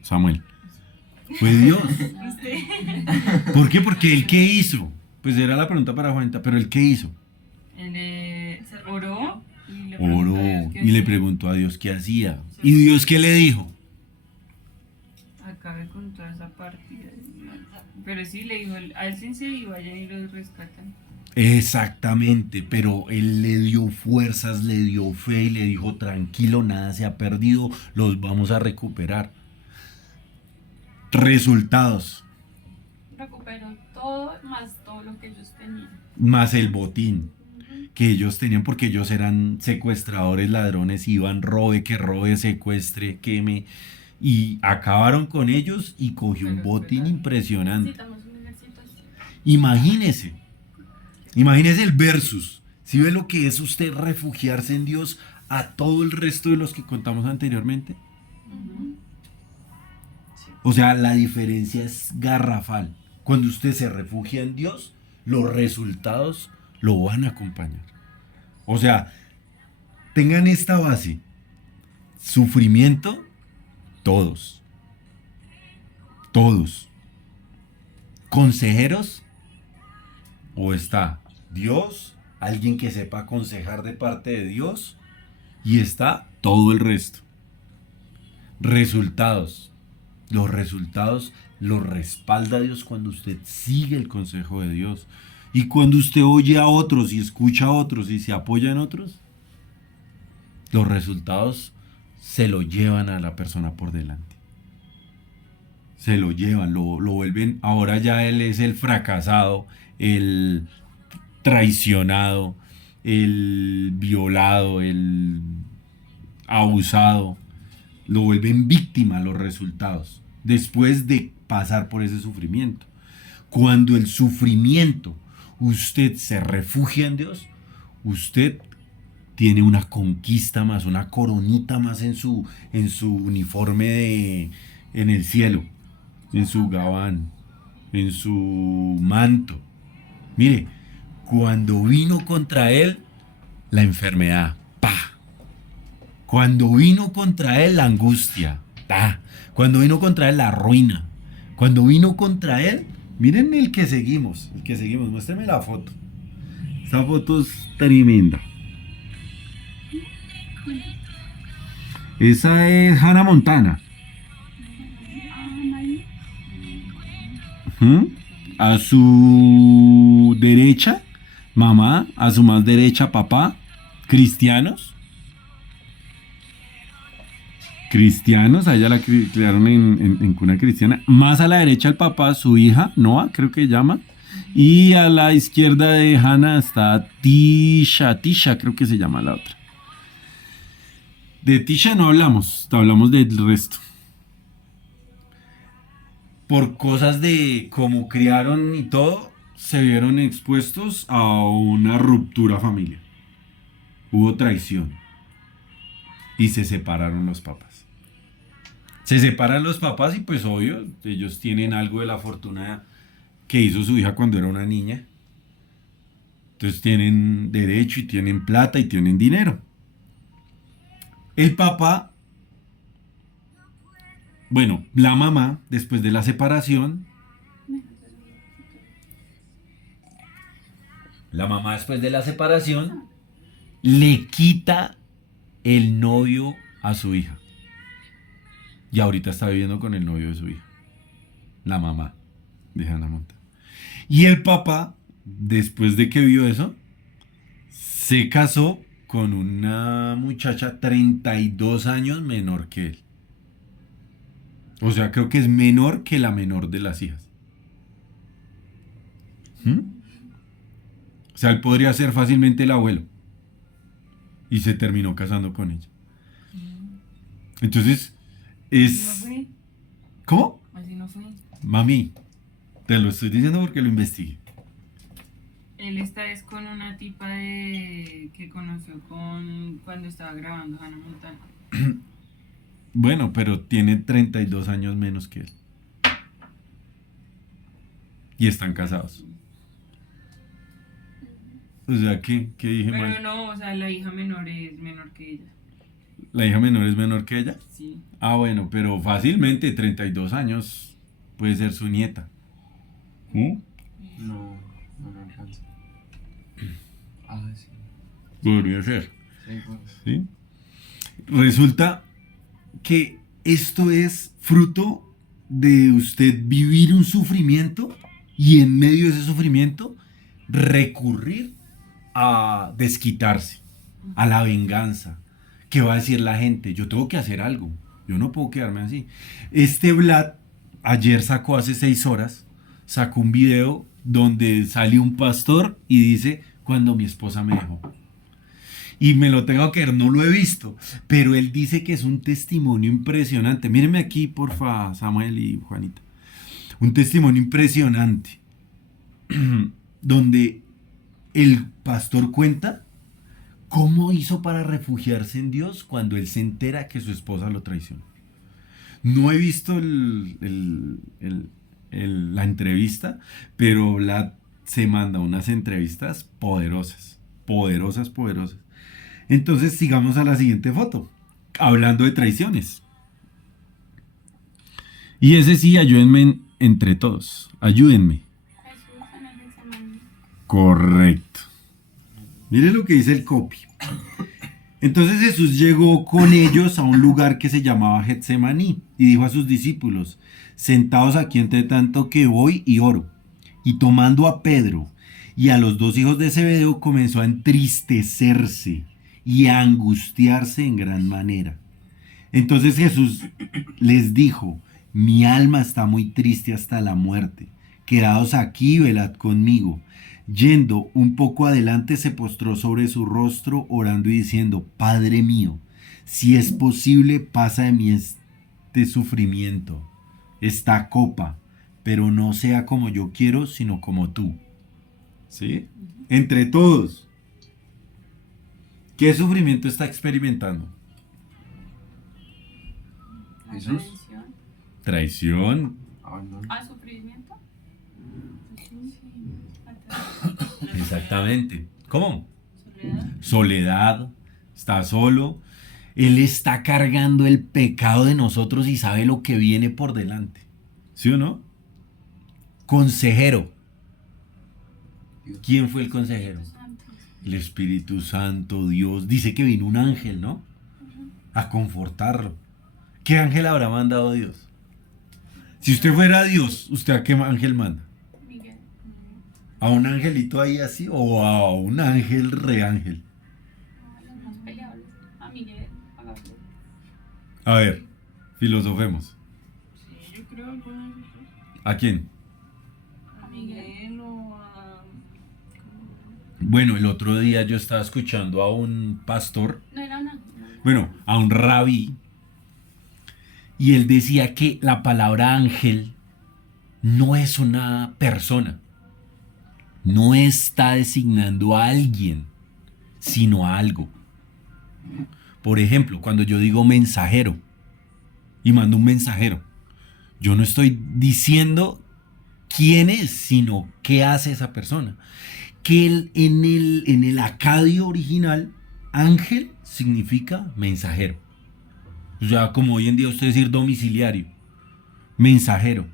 Samuel. Fue Dios. ¿Por qué? Porque él qué hizo. Pues era la pregunta para Juanita, pero él qué hizo. Él oró y le preguntó a Oró Dios qué y le hacía. preguntó a Dios qué hacía. ¿Y Dios qué le dijo? Acabe con toda esa partida. Pero sí le dijo, álcense y vayan y los rescatan. Exactamente, pero él le dio fuerzas, le dio fe y le dijo, tranquilo, nada se ha perdido, los vamos a recuperar. Resultados, Recuperó todo más todo lo que ellos tenían. más el botín que ellos tenían, porque ellos eran secuestradores, ladrones, iban que robe, secuestre, queme, y acabaron con ellos y cogió un botín impresionante. Necesitamos un ejército así. Imagínese el versus. ¿Sí ve lo que es usted refugiarse en Dios a todo el resto de los que contamos anteriormente? Ujú. O sea, la diferencia es garrafal. Cuando usted se refugia en Dios, los resultados lo van a acompañar. O sea, tengan esta base. Sufrimiento, todos. Todos. Consejeros, o está Dios, alguien que sepa aconsejar de parte de Dios, y está todo el resto. Resultados. Los resultados los respalda Dios cuando usted sigue el consejo de Dios. Y cuando usted oye a otros y escucha a otros y se apoya en otros, los resultados se lo llevan a la persona por delante. Se lo llevan, lo vuelven. Ahora ya él es el fracasado, el traicionado, el violado, el abusado. Lo vuelven víctima los resultados después de pasar por ese sufrimiento. Cuando el sufrimiento usted se refugia en Dios, usted tiene una conquista más, una coronita más en su uniforme en el cielo, en su gabán, en su manto. Mire, cuando vino contra él la enfermedad, ¡pa! Cuando vino contra él la angustia, ¡ta! Cuando vino contra él la ruina, cuando vino contra él, miren el que seguimos, muéstrame la foto. Esta foto es tremenda. Esa es Hannah Montana. Ujú. A su derecha, mamá, a su más derecha, papá, cristianos. Cristianos, a ella la criaron en cuna cristiana. Más a la derecha el papá, su hija, Noah, creo que llama. Y a la izquierda de Hannah está Tisha, creo que se llama la otra. De Tisha no hablamos del resto. Por cosas de cómo criaron y todo, se vieron expuestos a una ruptura familiar. Hubo traición. Y se separaron los papás. Se separan los papás y pues obvio, ellos tienen algo de la fortuna que hizo su hija cuando era una niña. Entonces tienen derecho y tienen plata y tienen dinero. El papá, bueno, la mamá, después de la separación, le quita el novio a su hija. Y ahorita está viviendo con el novio de su hija. La mamá de Hannah Montana. Y el papá, después de que vio eso, se casó con una muchacha 32 años menor que él. O sea, creo que es menor que la menor de las hijas. O sea, él podría ser fácilmente el abuelo. Y se terminó casando con ella. Entonces, ¿Así no fue? ¿Cómo? Así no fue. Mami, te lo estoy diciendo porque lo investigué. Él está es con una tipa que conoció cuando estaba grabando Hannah Montana. Bueno, pero tiene 32 años menos que él. Y están casados. O sea, ¿qué dije Pero mal? no, o sea, la hija menor es menor que ella. ¿La hija menor es menor que ella? Sí. Ah, bueno, pero fácilmente 32 años puede ser su nieta. No alcanza. Ah, sí. Podría ser. Sí, pues. ¿Sí? Resulta que esto es fruto de usted vivir un sufrimiento y en medio de ese sufrimiento recurrir a desquitarse, a la venganza. ¿Qué va a decir la gente? Yo tengo que hacer algo. Yo no puedo quedarme así. Este Vlad ayer sacó hace 6 horas, sacó un video donde sale un pastor y dice, cuando mi esposa me dejó. Y me lo tengo que ver, no lo he visto, pero él dice que es un testimonio impresionante. Mírenme aquí, porfa, Samuel y Juanita. Un testimonio impresionante, donde el pastor cuenta cómo hizo para refugiarse en Dios cuando él se entera que su esposa lo traiciona. No he visto la entrevista, pero Vlad se manda unas entrevistas poderosas, poderosas, poderosas. Entonces sigamos a la siguiente foto, hablando de traiciones. Y ese sí, ayúdenme entre todos, ayúdenme. Jesús en el Getsemaní. Correcto. Mire lo que dice el copy. Entonces Jesús llegó con ellos a un lugar que se llamaba Getsemaní y dijo a sus discípulos: sentaos aquí entre tanto que voy y oro. Y tomando a Pedro y a los dos hijos de Zebedeo, comenzó a entristecerse y a angustiarse en gran manera. Entonces Jesús les dijo: mi alma está muy triste hasta la muerte. Quedaos aquí y velad conmigo. Yendo un poco adelante, se postró sobre su rostro, orando y diciendo: Padre mío, si es posible, pasa de mí este sufrimiento, esta copa, pero no sea como yo quiero, sino como tú. ¿Sí? Entre todos. ¿Qué sufrimiento está experimentando? La Jesús. traición. Traición. Abandono. ¿A sufrimiento? Sí, la traición. Exactamente. ¿Cómo? Soledad. Soledad. Está solo. Él está cargando el pecado de nosotros y sabe lo que viene por delante. ¿Sí o no? Consejero. ¿Quién fue el consejero? Santo. El Espíritu Santo, Dios. Dice que vino un ángel, ¿no? A confortarlo. ¿Qué ángel habrá mandado Dios? Si usted fuera Dios, ¿usted a qué ángel manda? Miguel. ¿A un angelito ahí así o a un ángel reángel? A los más peleables. A Miguel. A Gabriel. A ver, filosofemos. Sí, yo creo algo de eso. ¿A quién? A Miguel o a... Bueno, el otro día yo estaba escuchando a un pastor, No era una. bueno, a un rabí, y él decía que la palabra ángel no es una persona, no está designando a alguien, sino a algo. Por ejemplo, cuando yo digo mensajero y mando un mensajero, yo no estoy diciendo quién es, sino qué hace esa persona. Que en el acadio original, ángel significa mensajero. O sea, como hoy en día usted decir domiciliario, mensajero.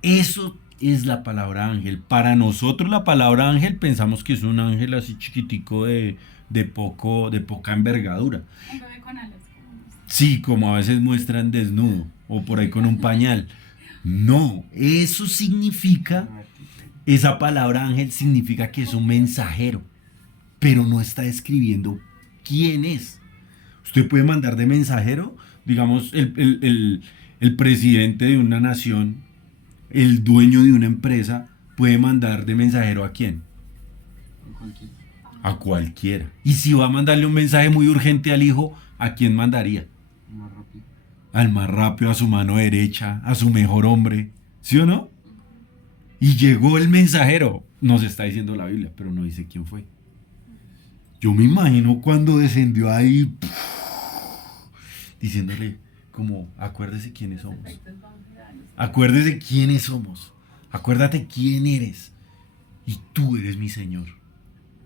Eso es la palabra ángel. Para nosotros la palabra ángel pensamos que es un ángel así chiquitico de poca envergadura. Un bebé con alas. Como Sí, como a veces muestran desnudo o por ahí con un pañal. No, eso significa, esa palabra ángel significa que es un mensajero, pero no está describiendo quién es. Usted puede mandar de mensajero, digamos, el presidente de una nación, el dueño de una empresa, puede mandar de mensajero ¿a quién? Cualquier. A cualquiera. Y si va a mandarle un mensaje muy urgente al hijo, ¿a quién mandaría? Más rápido. Al más rápido, a su mano derecha, a su mejor hombre. ¿Sí o no? Y llegó el mensajero. Nos está diciendo la Biblia, pero no dice quién fue. Yo me imagino cuando descendió ahí, diciéndole como, acuérdese quiénes somos. efectos bautismales. Acuérdese quiénes somos. Acuérdate quién eres. Y tú eres mi Señor.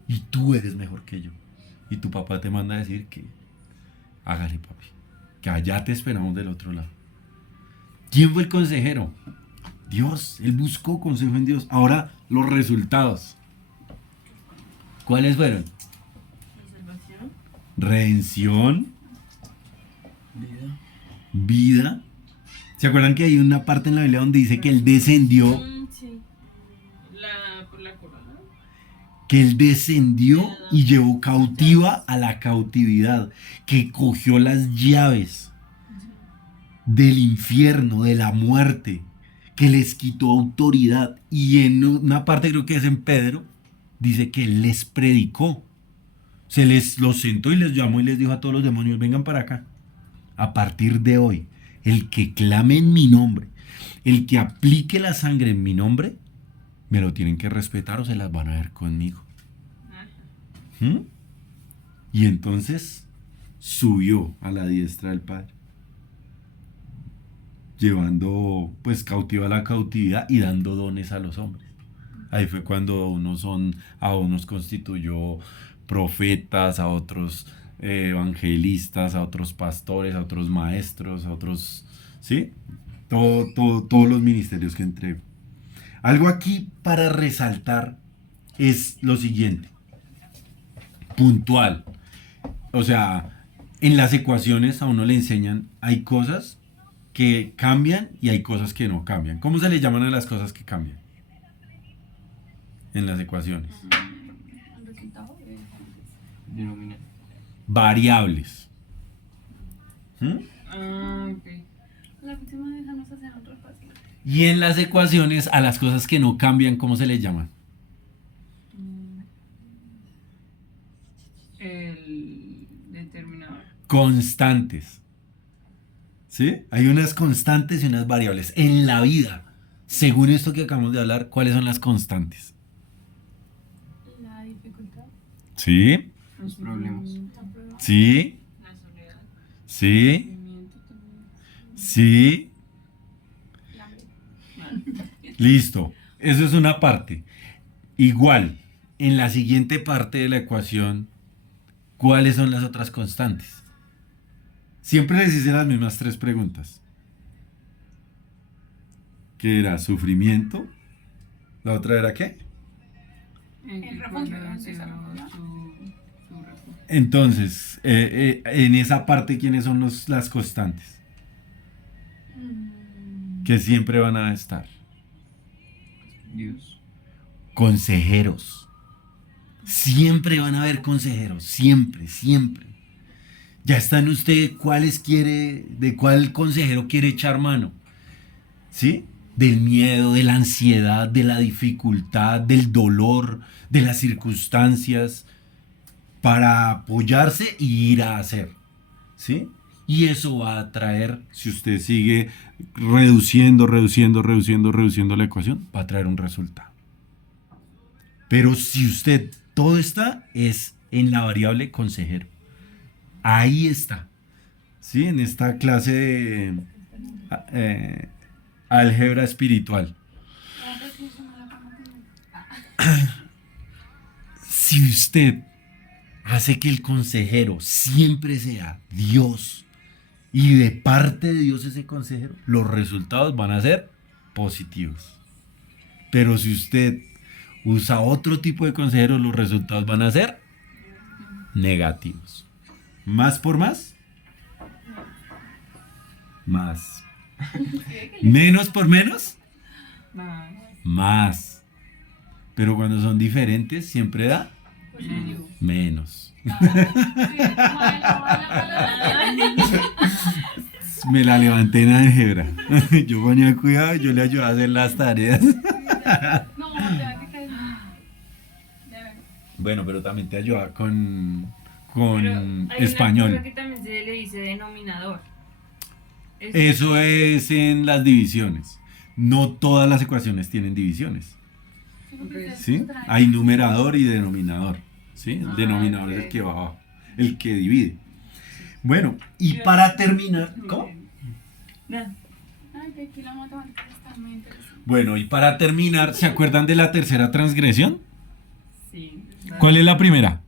Y tú eres mejor que yo. Y tu papá te manda a decir que hágale, papi. Que allá te esperamos del otro lado. ¿Quién fue el consejero? Dios. Él buscó consejo en Dios. Ahora los resultados. ¿Cuáles fueron? La salvación. Redención, Vida. vida. ¿Se acuerdan que hay una parte en la Biblia donde dice que Él descendió? Sí. Por la corona. Que Él descendió y llevó cautiva a la cautividad, que cogió las llaves del infierno, de la muerte, que les quitó autoridad. Y en una parte, creo que es en Pedro, dice que Él les predicó. Se les los sentó y les llamó y les dijo a todos los demonios: vengan para acá. A partir de hoy, el que clame en mi nombre, el que aplique la sangre en mi nombre, me lo tienen que respetar o se las van a ver conmigo. ¿Mm? Y entonces subió a la diestra del Padre. llevando pues cautiva la cautividad y dando dones a los hombres. Ahí fue cuando a unos constituyó profetas, a otros evangelistas, a otros pastores, a otros maestros, a otros, ¿sí? Todos los ministerios que entregó. Algo aquí para resaltar es lo siguiente, puntual. O sea, en las ecuaciones a uno le enseñan, hay cosas que cambian y hay cosas que no cambian. ¿Cómo se le llaman a las cosas que cambian? En las ecuaciones. El resultado de Denomina. Variables. ¿Mm? Ah, ok. la próxima vez vamos a hacer otro fácil. Y en las ecuaciones a las cosas que no cambian, ¿cómo se les llaman? El determinador. Constantes. ¿Sí? Hay unas constantes y unas variables. En la vida, según esto que acabamos de hablar, ¿cuáles son las constantes? La dificultad, ¿Sí? Los problemas. la prueba, ¿Sí? La soledad. ¿Sí? Sufrimiento también. ¿Sí? la hambre. Listo. Eso es una parte. Igual, en la siguiente parte de la ecuación, ¿cuáles son las otras constantes? Siempre les hice las mismas 3 preguntas. ¿Qué era? ¿Sufrimiento? ¿La otra era qué? En El que refugio, corra ¿dónde está el refugio? su refugio. Entonces, en esa parte, ¿quiénes son las constantes? Que siempre van a estar. Dios. Consejeros. Siempre van a haber consejeros. Siempre, siempre. Ya está en usted de cuál consejero quiere echar mano. ¿Sí? Del miedo, de la ansiedad, de la dificultad, del dolor, de las circunstancias, para apoyarse y ir a hacer. ¿Sí? Y eso va a traer, si usted sigue reduciendo la ecuación, va a traer un resultado. Pero si usted, todo está, es en la variable consejero. Ahí está. ¿Sí? En esta clase de álgebra espiritual. Si usted hace que el consejero siempre sea Dios y de parte de Dios ese consejero, los resultados van a ser positivos. Pero si usted usa otro tipo de consejero, los resultados van a ser negativos. ¿Más por más? Más. ¿Menos por menos? Más. Más. Pero cuando son diferentes, siempre da menos. Me la levanté en álgebra. Yo ponía cuidado y yo le ayudaba a hacer las tareas. No, ya que cae. De verdad. Bueno, pero también te ayudaba con Pero hay una español. cosa que también se le dice denominador. Eso es en las divisiones. No todas las ecuaciones tienen divisiones. ¿Sí? Hay numerador y denominador. ¿Sí? El denominador es el que va abajo, el que divide. Bueno, y para terminar, ¿cómo? Ay, de aquí la matemática está muy interesante. Bueno, y para terminar, ¿se acuerdan de la tercera transgresión? Sí. ¿Cuál es la primera?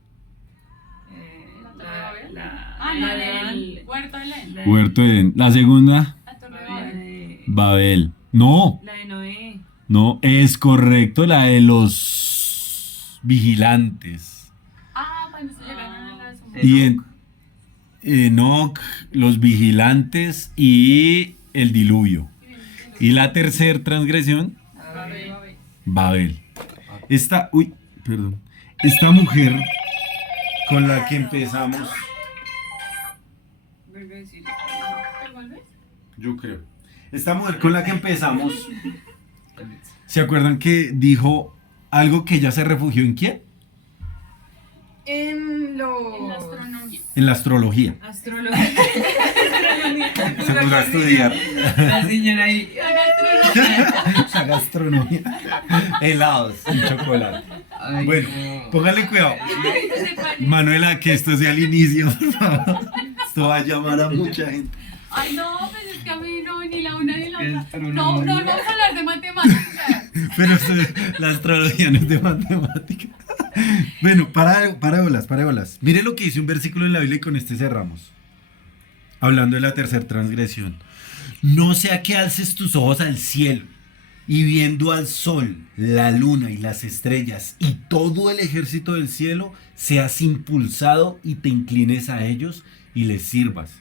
Ah, la no, del del huerto de Edén. Huerto de Edén. La segunda, La torre de la Babel. de, Babel. No, la de Noé. no, es correcto, la de los vigilantes. Ah, cuando se llegaron a la suma. Y en Enoc, los vigilantes y el diluvio. Y la tercera transgresión, Babel. Babel. Esta mujer con la que empezamos, Vuelve a decir. ¿Te vuelves? yo creo, esta mujer con la que empezamos, ¿se acuerdan que dijo algo que ella se refugió en quién? En los... En la astronomía. En la astrología. Astrología. Se puso a estudiar La señora ahí. la gastronomía. Helados y chocolate. Ay, Bueno, no. póngale cuidado. Ay, no sé cuál es. Manuela, que esto sea el inicio, por favor. Esto va a llamar a mucha gente. Ay, no, pues es que a mí no, ni la una ni la otra. Astronomía. No, no, vamos a hablar de matemáticas. Pero la astrología no es de matemática. Bueno, para bolas. Mire lo que dice un versículo en la Biblia y con este cerramos. Hablando de la tercera transgresión. No sea que alces tus ojos al cielo y viendo al sol, la luna y las estrellas y todo el ejército del cielo, seas impulsado y te inclines a ellos y les sirvas.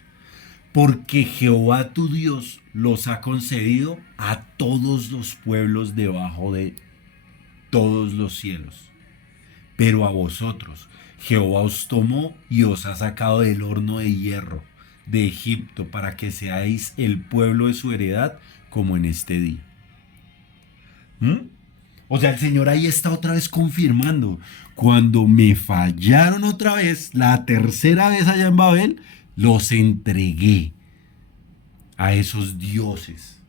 Porque Jehová tu Dios los ha concedido a todos los pueblos debajo de todos los cielos. Pero a vosotros, Jehová os tomó y os ha sacado del horno de hierro de Egipto para que seáis el pueblo de su heredad como en este día. O sea, el Señor ahí está otra vez confirmando. Cuando me fallaron otra vez, la tercera vez allá en Babel, los entregué a esos dioses,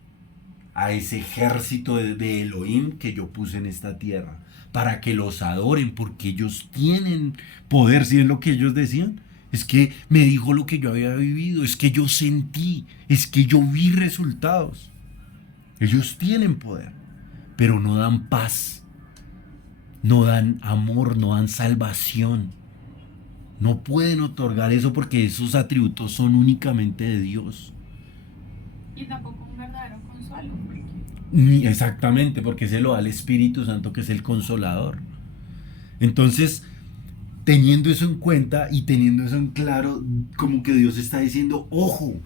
a ese ejército de Elohim que yo puse en esta tierra, para que los adoren, porque ellos tienen poder. ¿Sí es lo que ellos decían? Es que me dijo lo que yo había vivido, es que yo sentí, es que yo vi resultados. Ellos tienen poder, pero no dan paz, no dan amor, no dan salvación. No pueden otorgar eso porque esos atributos son únicamente de Dios. Y tampoco un verdadero consuelo. Exactamente, porque se lo da el Espíritu Santo, que es el consolador. Entonces, teniendo eso en cuenta y teniendo eso en claro, como que Dios está diciendo, ojo,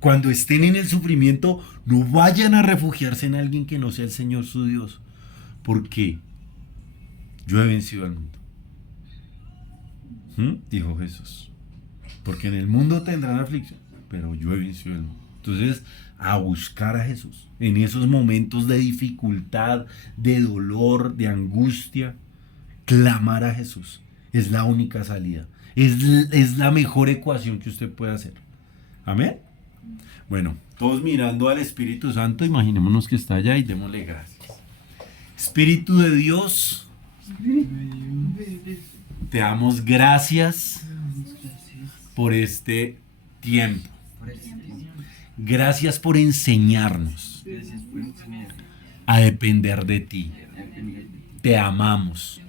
cuando estén en el sufrimiento, no vayan a refugiarse en alguien que no sea el Señor su Dios, porque yo he vencido al mundo. Dijo Jesús. Porque en el mundo tendrán aflicción, pero yo he vencido al mundo. Entonces, a buscar a Jesús en esos momentos de dificultad, de dolor, de angustia, clamar a Jesús es la única salida, es la mejor ecuación que usted puede hacer. Amén. Bueno, todos mirando al Espíritu Santo, imaginémonos que está allá y démosle gracias. Espíritu de Dios, te damos gracias por este tiempo. Gracias por enseñarnos Gracias por enseñar. a depender de ti. Te amamos.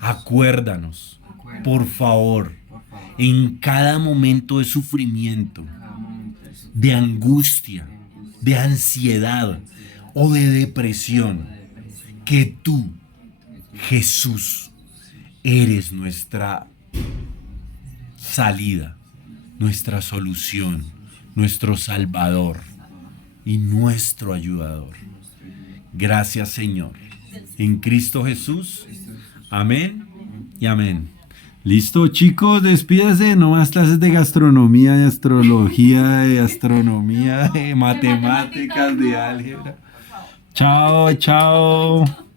Acuérdanos, por favor, Por favor. en cada momento de sufrimiento, de angustia, de ansiedad o de depresión, que tú, Jesús, eres nuestra salida, nuestra solución, nuestro Salvador y nuestro ayudador. Gracias, Señor. En Cristo Jesús. Amén y amén. Listo, chicos, despídase. No más clases de gastronomía, de astrología, de astronomía, de matemáticas, de álgebra. Chao, chao.